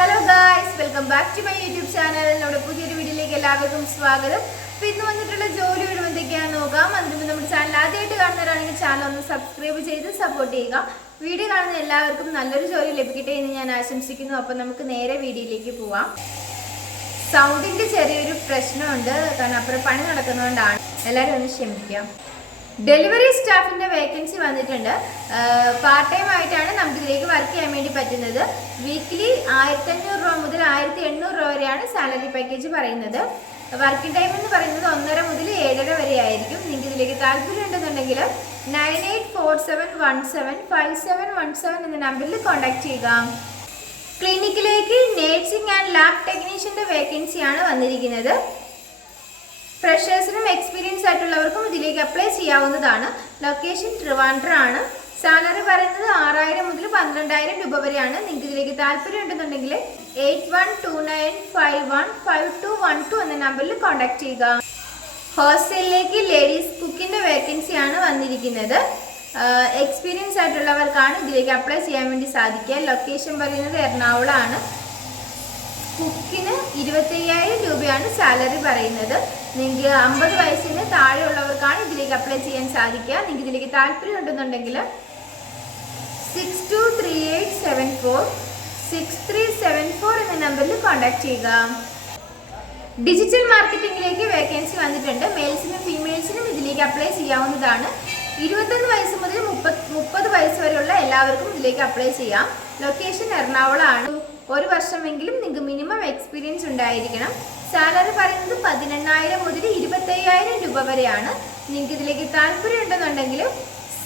Hello guys, welcome back to my YouTube channel. നമ്മുടെ പുതിയൊരു വീഡിയോയിലേക്ക് എല്ലാവർക്കും സ്വാഗതം. അപ്പോൾ ഇന്ന് വന്നിട്ടുള്ള ജോലി വീടും എന്തൊക്കെയാണെന്ന് നോക്കാം. അതിന് മുമ്പ് നമ്മുടെ ചാനൽ ആദ്യമായിട്ട് കാണുന്നവരാണെങ്കിൽ ചാനൽ ഒന്ന് സബ്സ്ക്രൈബ് ചെയ്ത് സപ്പോർട്ട് ചെയ്യുക. വീഡിയോ കാണുന്ന എല്ലാവർക്കും നല്ലൊരു ജോലി ലഭിക്കട്ടെ എന്ന് ഞാൻ ആശംസിക്കുന്നു. അപ്പോൾ നമുക്ക് നേരെ വീഡിയോയിലേക്ക് പോവാം. സൗണ്ടിൻ്റെ ചെറിയൊരു പ്രശ്നമുണ്ട്, കാരണം അപ്പുറം പണി നടക്കുന്നതുകൊണ്ടാണ്. എല്ലാവരും ഒന്ന് ക്ഷമിക്കാം. ഡെലിവറി സ്റ്റാഫിൻ്റെ വേക്കൻസി വന്നിട്ടുണ്ട്. പാർട്ട് ടൈം ആയിട്ടാണ് നമുക്ക് ഇതിലേക്ക് വർക്ക് ചെയ്യാൻ വേണ്ടി പറ്റുന്നത്. വീക്കിലി 1500 രൂപ മുതൽ 1800 രൂപ വരെയാണ് സാലറി പാക്കേജ് പറയുന്നത്. വർക്കിംഗ് ടൈം എന്ന് പറയുന്നത് 1:30 മുതൽ 7:30 വരെ ആയിരിക്കും. നിങ്ങൾക്ക് ഇതിലേക്ക് താല്പര്യം ഉണ്ടെന്നുണ്ടെങ്കിൽ 9847175717 എന്ന നമ്പറിൽ കോൺടാക്ട് ചെയ്യുക. ക്ലിനിക്കിലേക്ക് നേഴ്സിംഗ് ആൻഡ് ലാബ് ടെക്നീഷ്യൻ്റെ വേക്കൻസിയാണ് വന്നിരിക്കുന്നത്. ഫ്രഷേഴ്സിനും എക്സ്പീരിയൻസ് ആയിട്ടുള്ളവർക്കും ഇതിലേക്ക് അപ്ലൈ ചെയ്യാവുന്നതാണ്. ലൊക്കേഷൻ ട്രിവാൻഡ്രം ആണ്. സാലറി പറയുന്നത് 6000 മുതൽ 12000 രൂപ വരെയാണ്. നിങ്ങൾക്ക് ഇതിലേക്ക് താല്പര്യം ഉണ്ടെന്നുണ്ടെങ്കിൽ 8129515212 എന്ന നമ്പറിൽ കോൺടാക്ട് ചെയ്യുക. ഹോസ്റ്റലിലേക്ക് ലേഡീസ് കുക്കിൻ്റെ വേക്കൻസിയാണ് വന്നിരിക്കുന്നത്. എക്സ്പീരിയൻസ് ആയിട്ടുള്ളവർക്കാണ് ഇതിലേക്ക് അപ്ലൈ ചെയ്യാൻ വേണ്ടി സാധിക്കുക. ലൊക്കേഷൻ പറയുന്നത് എറണാകുളമാണ്. കുക്കിന് 25000 രൂപയാണ് സാലറി പറയുന്നത്. നിങ്ങൾക്ക് 50 വയസ്സിന് താഴെയുള്ളവർക്കാണ് ഇതിലേക്ക് അപ്ലൈ ചെയ്യാൻ സാധിക്കുക. നിങ്ങൾക്ക് ഇതിലേക്ക് താല്പര്യം ഉണ്ടെന്നുണ്ടെങ്കിൽ 6238746374 എന്ന നമ്പറിൽ കോൺടാക്ട് ചെയ്യുക. ഡിജിറ്റൽ മാർക്കറ്റിംഗിലേക്ക് വേക്കൻസി വന്നിട്ടുണ്ട്. മെയിൽസിനും ഫീമെയിൽസിനും ഇതിലേക്ക് അപ്ലൈ ചെയ്യാവുന്നതാണ്. 21 വയസ്സ് മുതൽ 30 വയസ്സ് വരെയുള്ള എല്ലാവർക്കും ഇതിലേക്ക് അപ്ലൈ ചെയ്യാം. ലൊക്കേഷൻ എറണാകുളമാണ്. 1 വർഷമെങ്കിലും നിങ്ങൾക്ക് മിനിമം എക്സ്പീരിയൻസ് ഉണ്ടായിരിക്കണം. സാലറി പറയുന്നത് 18000 മുതൽ 25000 രൂപ വരെയാണ്. നിങ്ങൾക്ക് ഇതിലേക്ക് താല്പര്യം ഉണ്ടെന്നുണ്ടെങ്കിൽ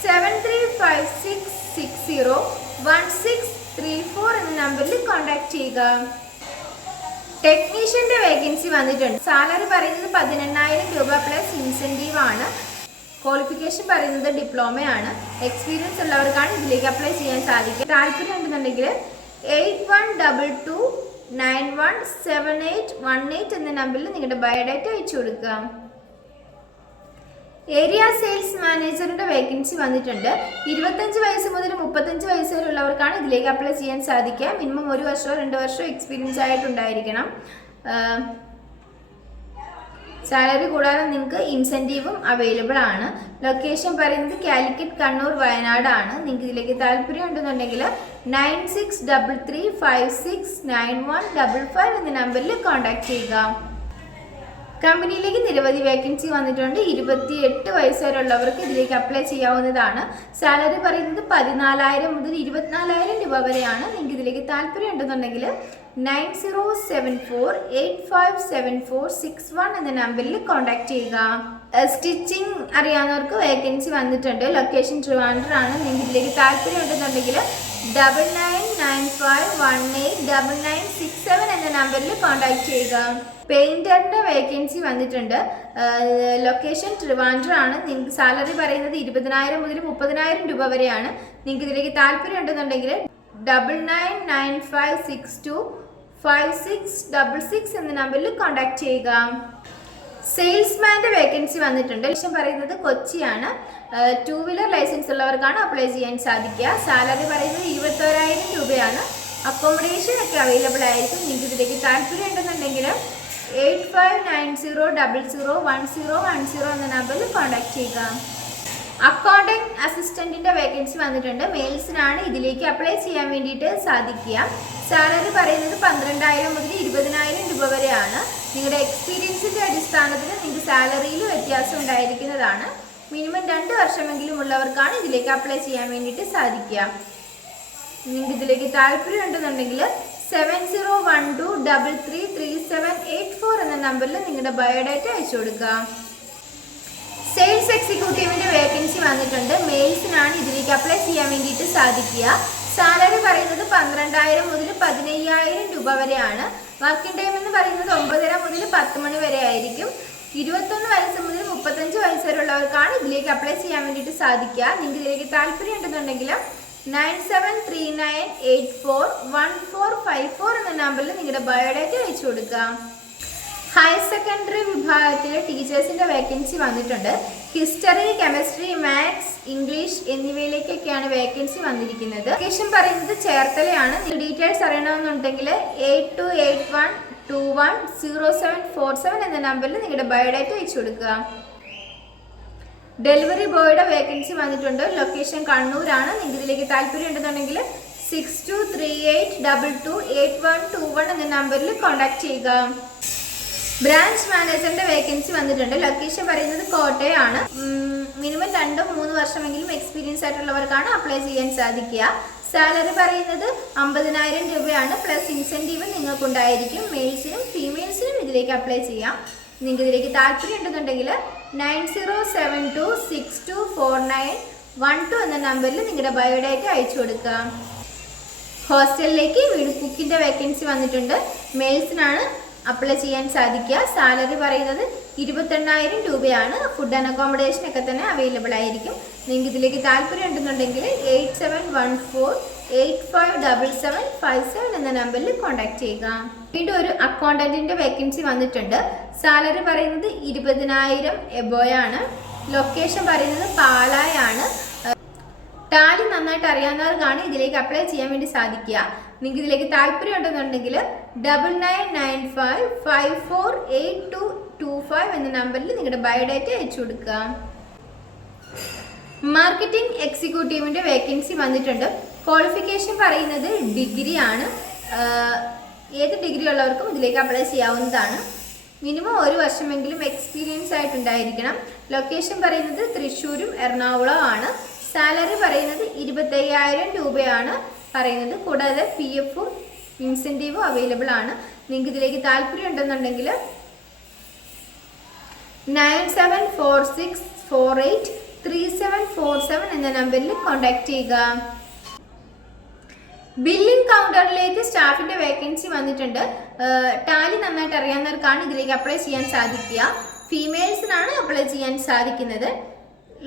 7356601634 എന്ന നമ്പറിൽ കോൺടാക്ട് ചെയ്യുക. ടെക്നീഷ്യൻ്റെ വേക്കൻസി വന്നിട്ടുണ്ട്. സാലറി പറയുന്നത് 18000 രൂപ പ്ലസ് ഇൻസെൻറ്റീവ് ആണ്. ക്വാളിഫിക്കേഷൻ പറയുന്നത് ഡിപ്ലോമയാണ്. എക്സ്പീരിയൻസ് ഉള്ളവർക്കാണ് ഇതിലേക്ക് അപ്ലൈ ചെയ്യാൻ സാധിക്കുക. താല്പര്യം ഉണ്ടെന്നുണ്ടെങ്കിൽ 8122917818 എന്ന നമ്പറിൽ നിങ്ങളുടെ ബയോഡാറ്റ അയച്ചു കൊടുക്കുക. ഏരിയ സെയിൽസ് മാനേജറിൻ്റെ വേക്കൻസി വന്നിട്ടുണ്ട്. 25 വയസ്സ് മുതൽ 35 വയസ്സ് വരെയുള്ളവർക്കാണ് ഇതിലേക്ക് അപ്ലൈ ചെയ്യാൻ സാധിക്കുക. മിനിമം 1 വർഷമോ 2 വർഷമോ എക്സ്പീരിയൻസ് ആയിട്ടുണ്ടായിരിക്കണം. സാലറി കൂടാതെ നിങ്ങൾക്ക് ഇൻസെൻറ്റീവും അവൈലബിൾ ആണ്. ലൊക്കേഷൻ പറയുന്നത് കാലിക്കറ്റ്, കണ്ണൂർ, വയനാടാണ്. നിങ്ങൾക്ക് ഇതിലേക്ക് താല്പര്യം ഉണ്ടെന്നുണ്ടെങ്കിൽ 9633569155 എന്ന നമ്പറിൽ കോൺടാക്ട് ചെയ്യുക. കമ്പനിയിലേക്ക് നിരവധി വേക്കൻസി വന്നിട്ടുണ്ട്. 28 വയസ്സ് വരെയുള്ളവർക്ക് ഇതിലേക്ക് അപ്ലൈ ചെയ്യാവുന്നതാണ്. സാലറി പറയുന്നത് 14000 മുതൽ 24000 രൂപ വരെയാണ്. നിങ്ങൾക്ക് ഇതിലേക്ക് താല്പര്യം ഉണ്ടെന്നുണ്ടെങ്കിൽ 9074857461 എന്ന നമ്പറിൽ കോൺടാക്ട് ചെയ്യുക. സ്റ്റിച്ചിങ് അറിയാവുന്നവർക്ക് വേക്കൻസി വന്നിട്ടുണ്ട്. ലൊക്കേഷൻ ട്രിവാൻഡ്രം ആണ്. നിങ്ങൾക്ക് ഇതിലേക്ക് താല്പര്യം ഉണ്ടെന്നുണ്ടെങ്കിൽ 9995189967 എന്ന നമ്പറിൽ കോൺടാക്ട് ചെയ്യുക. പെയിൻറ്ററിൻ്റെ വേക്കൻസി വന്നിട്ടുണ്ട്. ലൊക്കേഷൻ ട്രിവാൻഡ്രം ആണ്. നിങ്ങൾക്ക് സാലറി പറയുന്നത് 20000 മുതൽ 30000 രൂപ വരെയാണ്. നിങ്ങൾക്ക് ഇതിലേക്ക് താല്പര്യം ഉണ്ടെന്നുണ്ടെങ്കിൽ 9995625666 എന്ന നമ്പറിൽ കോൺടാക്ട് ചെയ്യുക. സെയിൽസ്മാൻ്റെ വേക്കൻസി വന്നിട്ടുണ്ട്. ലൊക്കേഷൻ പറയുന്നത് കൊച്ചിയാണ്. 2 വീലർ ലൈസൻസ് ഉള്ളവർക്കാണ് അപ്ലൈ ചെയ്യാൻ സാധിക്കുക. സാലറി പറയുന്നത് 21000 രൂപയാണ്. അക്കോമഡേഷൻ ഒക്കെ അവൈലബിൾ ആയിരിക്കും. നിങ്ങൾക്ക് ഇതിലേക്ക് താല്പര്യം ഉണ്ടെന്നുണ്ടെങ്കിൽ 8590001010 എന്ന നമ്പറിൽ കോൺടാക്ട് ചെയ്യുക. അക്കൗണ്ടിംഗ് അസിസ്റ്റൻറ്റിൻ്റെ വേക്കൻസി വന്നിട്ടുണ്ട്. മെയിൽസിനാണ് ഇതിലേക്ക് അപ്ലൈ ചെയ്യാൻ വേണ്ടിയിട്ട് സാധിക്കുക. സാലറി പറയുന്നത് 12000 മുതൽ 20000 രൂപ വരെയാണ്. നിങ്ങളുടെ എക്സ്പീരിയൻസിൻ്റെ അടിസ്ഥാനത്തിൽ നിങ്ങൾക്ക് സാലറിയിൽ വ്യത്യാസം ഉണ്ടായിരിക്കുന്നതാണ്. മിനിമം 2 വർഷമെങ്കിലും ഉള്ളവർക്കാണ് ഇതിലേക്ക് അപ്ലൈ ചെയ്യാൻ വേണ്ടിയിട്ട് സാധിക്കുക. നിങ്ങൾക്ക് ഇതിലേക്ക് താല്പര്യം ഉണ്ടെന്നുണ്ടെങ്കിൽ 7012333784 എന്ന നമ്പറിൽ നിങ്ങളുടെ ബയോഡാറ്റ അയച്ചു കൊടുക്കുക. സെയിൽസ് എക്സിക്യൂട്ടീവിൻ്റെ വേക്കൻസി വന്നിട്ടുണ്ട്. മെയിൽസിനാണ് ഇതിലേക്ക് അപ്ലൈ ചെയ്യാൻ വേണ്ടിയിട്ട് സാധിക്കുക. സാലറി പറയുന്നത് 12000 മുതൽ 15000 രൂപ വരെയാണ്. വർക്കിംഗ് ടൈം എന്ന് പറയുന്നത് 9:30 മുതൽ 10 മണി വരെ ആയിരിക്കും. 21 വയസ്സ് മുതൽ 35 വയസ്സ് വരെയുള്ളവർക്കാണ് ഇതിലേക്ക് അപ്ലൈ ചെയ്യാൻ വേണ്ടിയിട്ട് സാധിക്കുക. നിങ്ങൾക്ക് ഇതിലേക്ക് താല്പര്യം ഉണ്ടെന്നുണ്ടെങ്കിൽ 9739841454 എന്ന നമ്പറിൽ നിങ്ങളുടെ ബയോഡാറ്റ അയച്ചു കൊടുക്കുക. ഹയർ സെക്കൻഡറി വിഭാഗത്തിൽ ടീച്ചേഴ്സിന്റെ വേക്കൻസി വന്നിട്ടുണ്ട്. ഹിസ്റ്ററി, കെമിസ്ട്രി, മാത്സ്, ഇംഗ്ലീഷ് എന്നിവയിലേക്കൊക്കെയാണ് വേക്കൻസി വന്നിരിക്കുന്നത്. ലൊക്കേഷൻ പറയുന്നത് ചേർത്തലയാണ്. ഡീറ്റെയിൽസ് അറിയണമെന്നുണ്ടെങ്കിൽ 8281210747 എന്ന നമ്പറിൽ നിങ്ങളുടെ ബയോഡാറ്റ അയച്ചു കൊടുക്കുക. ഡെലിവറി ബോയുടെ വേക്കൻസി വന്നിട്ടുണ്ട്. ലൊക്കേഷൻ കണ്ണൂരാണ്. നിങ്ങൾക്ക് ഇതിലേക്ക് താല്പര്യം ഉണ്ടെന്നുണ്ടെങ്കിൽ 6238228121 എന്ന നമ്പറിൽ കോൺടാക്ട് ചെയ്യുക. ബ്രാഞ്ച് മാനേജറിന്റെ വേക്കൻസി വന്നിട്ടുണ്ട്. ലൊക്കേഷൻ പറയുന്നത് കോട്ടയാണ്. മിനിമം 2-3 വർഷമെങ്കിലും എക്സ്പീരിയൻസ് ആയിട്ടുള്ളവർക്കാണ് അപ്ലൈ ചെയ്യാൻ സാധിക്കുക. സാലറി പറയുന്നത് 50,000 രൂപയാണ്. Plus incentive നിങ്ങൾക്കുണ്ടായിരിക്കും. മെയിൽസിനും ഫീമെയിൽസിനും ഇതിലേക്ക് അപ്ലൈ ചെയ്യാം. നിങ്ങൾക്ക് ഇതിലേക്ക് താല്പര്യം ഉണ്ടെന്നുണ്ടെങ്കിൽ 9072624912 എന്ന നമ്പറിൽ നിങ്ങളുടെ ബയോഡാറ്റ അയച്ചു കൊടുക്കുക. ഹോസ്റ്റലിലേക്ക് വീട് കുക്കിന്റെ വേക്കൻസി വന്നിട്ടുണ്ട്. മെയിൽസിനാണ് അപ്ലൈ ചെയ്യാൻ സാധിക്കുക. സാലറി പറയുന്നത് 28,000 രൂപയാണ്. ഫുഡ് ആൻഡ് അക്കോമഡേഷൻ ഒക്കെ തന്നെ അവൈലബിൾ ആയിരിക്കും. നിങ്ങൾക്ക് ഇതിലേക്ക് താല്പര്യം ഉണ്ടെന്നുണ്ടെങ്കിൽ 8714857757 എന്ന നമ്പറിൽ കോൺടാക്ട് ചെയ്യുക. വീണ്ടും ഒരു അക്കൗണ്ടന്റിന്റെ വേക്കൻസി വന്നിട്ടുണ്ട്. സാലറി പറയുന്നത് 20,000 എബോയാണ്. ലൊക്കേഷൻ പറയുന്നത് പാലായാണ്. ടാലി നന്നായിട്ട് അറിയാവുന്നവർക്കാണ് ഇതിലേക്ക് അപ്ലൈ ചെയ്യാൻ വേണ്ടി സാധിക്കുക. നിങ്ങൾക്ക് ഇതിലേക്ക് താല്പര്യം ഉണ്ടെന്നുണ്ടെങ്കിൽ 9995548225 എന്ന നമ്പറിൽ നിങ്ങളുടെ ബയോഡാറ്റ അയച്ചു കൊടുക്കുക. മാർക്കറ്റിംഗ് എക്സിക്യൂട്ടീവിന്റെ വേക്കൻസി വന്നിട്ടുണ്ട്. ക്വാളിഫിക്കേഷൻ പറയുന്നത് ഡിഗ്രി ആണ്. ഏത് ഡിഗ്രി ഉള്ളവർക്കും ഇതിലേക്ക് അപ്ലൈ ചെയ്യാവുന്നതാണ്. മിനിമം 1 വർഷമെങ്കിലും എക്സ്പീരിയൻസ് ആയിട്ടുണ്ടായിരിക്കണം. ലൊക്കേഷൻ പറയുന്നത് തൃശ്ശൂരും എറണാകുളവും ആണ്. സാലറി പറയുന്നത് 25,000 രൂപയാണ് പറയുന്നത്. കൂടാതെ PF-ഉം ഇൻസെൻറ്റീവും അവൈലബിൾ ആണ്. നിങ്ങൾക്ക് ഇതിലേക്ക് താല്പര്യം ഉണ്ടെന്നുണ്ടെങ്കിൽ 9746483747 എന്ന നമ്പറിൽ കോൺടാക്ട് ചെയ്യുക. ബില്ലിംഗ് കൗണ്ടറിലേക്ക് സ്റ്റാഫിന്റെ വേക്കൻസി വന്നിട്ടുണ്ട്. ടാലി നന്നായിട്ട് അറിയാവുന്നവർക്കാണ് ഇതിലേക്ക് അപ്ലൈ ചെയ്യാൻ സാധിക്കുക. ഫീമെയിൽസിനാണ് അപ്ലൈ ചെയ്യാൻ സാധിക്കുന്നത്.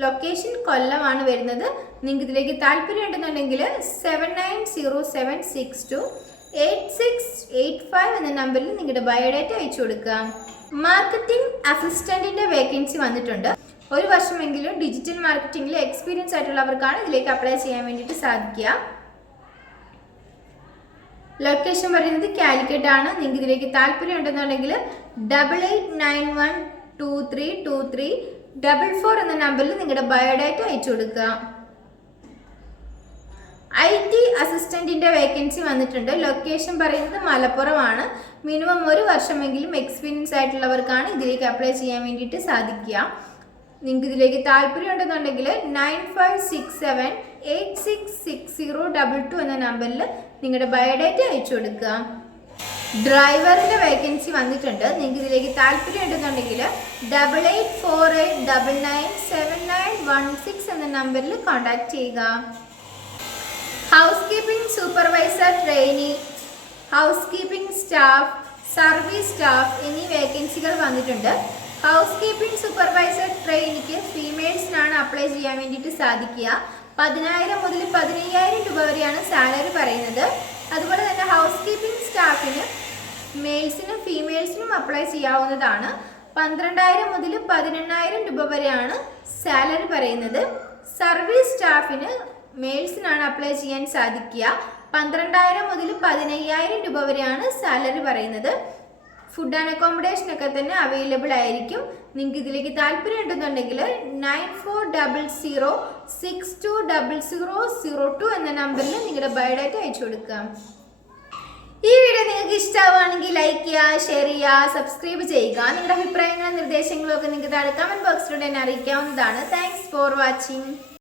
ലൊക്കേഷൻ കൊല്ലമാണ് വരുന്നത്. നിങ്ങൾക്ക് ഇതിലേക്ക് താല്പര്യം ഉണ്ടെന്നുണ്ടെങ്കിൽ 7906286885 എന്ന നമ്പറിൽ നിങ്ങളുടെ ബയോഡാറ്റ അയച്ചു കൊടുക്കുക. മാർക്കറ്റിംഗ് അസിസ്റ്റന്റിന്റെ വേക്കൻസി വന്നിട്ടുണ്ട്. 1 വർഷമെങ്കിലും ഡിജിറ്റൽ മാർക്കറ്റിംഗിൽ എക്സ്പീരിയൻസ് ആയിട്ടുള്ളവർക്കാണ് ഇതിലേക്ക് അപ്ലൈ ചെയ്യാൻ വേണ്ടിയിട്ട് സാധിക്കുക. ലൊക്കേഷൻ പറയുന്നത് കാലിക്കറ്റ് ആണ്. നിങ്ങൾക്ക് ഇതിലേക്ക് താല്പര്യം ഉണ്ടെന്നുണ്ടെങ്കിൽ 8891232344 എന്ന നമ്പറിൽ നിങ്ങളുടെ ബയോഡാറ്റ അയച്ചു കൊടുക്കുക. IT അസിസ്റ്റന്റിന്റെ വേക്കൻസി വന്നിട്ടുണ്ട്. ലൊക്കേഷൻ പറയുന്നത് മലപ്പുറമാണ്. മിനിമം 1 വർഷമെങ്കിലും എക്സ്പീരിയൻസ് ആയിട്ടുള്ളവർക്കാണ് ഇതിലേക്ക് അപ്ലൈ ചെയ്യാൻ വേണ്ടിയിട്ട് സാധിക്കുക. നിങ്ങൾക്ക് ഇതിലേക്ക് താല്പര്യം ഉണ്ടെന്നുണ്ടെങ്കിൽ 9567866022 എന്ന നമ്പറിൽ നിങ്ങളുടെ ബയോഡാറ്റ അയച്ചു കൊടുക്കുക. ഡ്രൈവറിന്റെ വേക്കൻസി വന്നിട്ടുണ്ട്. നിങ്ങൾക്ക് ഇതിലേക്ക് താല്പര്യം ഉണ്ടെന്നുണ്ടെങ്കിൽ 8848997916 എന്ന നമ്പറിൽ കോൺടാക്ട് ചെയ്യുക. House keeping supervisor trainee, house keeping staff, service staff എന്നീ വേക്കൻസികൾ വന്നിട്ടുണ്ട്. ഹൗസ് കീപ്പിംഗ് സൂപ്പർവൈസർ ട്രെയിനിക്ക് ഫീമെയിൽസിനാണ് അപ്ലൈ ചെയ്യാൻ വേണ്ടിയിട്ട് സാധിക്കുക. 10,000 മുതൽ 15,000 രൂപ വരെയാണ് സാലറി പറയുന്നത്. അതുപോലെ തന്നെ ഹൗസ് കീപ്പിംഗ് സ്റ്റാഫിന് മെയിൽസിനും ഫീമെയിൽസിനും അപ്ലൈ ചെയ്യാവുന്നതാണ്. 12,000 മുതൽ 18,000 രൂപ വരെയാണ് സാലറി പറയുന്നത്. സർവീസ് സ്റ്റാഫിന് മെയിൽസിനാണ് അപ്ലൈ ചെയ്യാൻ സാധിക്കുക. 12,000 മുതൽ 15,000 രൂപ വരെയാണ് സാലറി പറയുന്നത്. ഫുഡ് ആൻഡ് അക്കോമഡേഷൻ ഒക്കെ തന്നെ അവൈലബിൾ ആയിരിക്കും. നിങ്ങൾക്ക് ഇതിലേക്ക് താല്പര്യം ഉണ്ടെന്നുണ്ടെങ്കിൽ 9400620002 എന്ന നമ്പറിൽ നിങ്ങളുടെ ബയോഡാറ്റ അയച്ചു കൊടുക്കുക. ഈ വീഡിയോ നിങ്ങൾക്ക് ഇഷ്ടമാവുകയാണെങ്കിൽ ലൈക്ക് ചെയ്യുക, ഷെയർ ചെയ്യുക, സബ്സ്ക്രൈബ് ചെയ്യുക. നിങ്ങളുടെ അഭിപ്രായങ്ങളും നിർദ്ദേശങ്ങളും ഒക്കെ നിങ്ങൾക്ക് താഴെ കമന്റ് ബോക്സിലൂടെ എന്നെ അറിയിക്കാവുന്നതാണ്. Thanks for watching.